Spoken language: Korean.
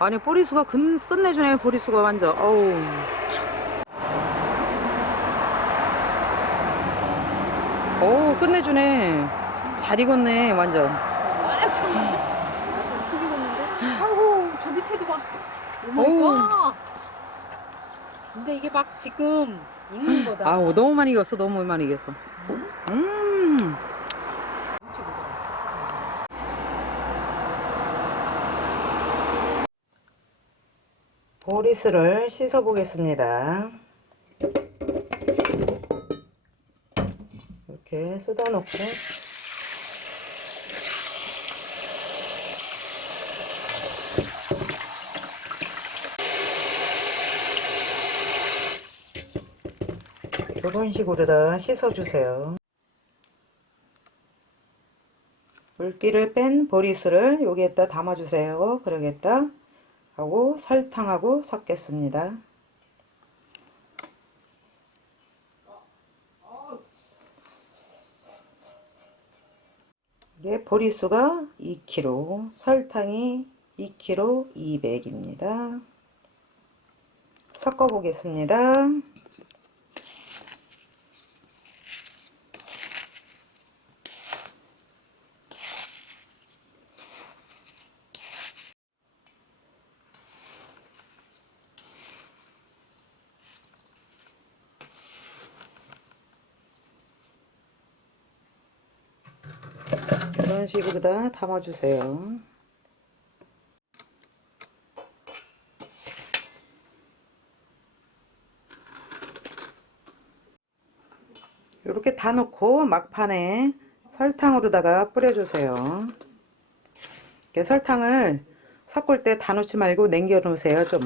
아니 보리수가 근, 끝내주네 보리수가 완전 어우 오 끝내주네 잘 익었네 완전 아, 저 저기 있는데. 아이고, 저 밑에도 봐. 어우. 오마이갓. 근데 이게 막 지금 익는 거다. 아우 너무 많이 익었어 너무 많이 익었어 음 보리수를 씻어 보겠습니다. 이렇게 쏟아 놓고. 이런 식으로 다 씻어 주세요. 물기를 뺀 보리수를 여기에다 담아 주세요. 그러겠다 하고 설탕하고 섞겠습니다 이게 보리수가 2kg, 설탕이 2kg 200입니다. 섞어 보겠습니다. 이런 식으로 다 담아주세요. 이렇게 다 넣고 막판에 설탕으로다가 뿌려주세요. 설탕을 섞을 때 다 넣지 말고 남겨 놓으세요 좀.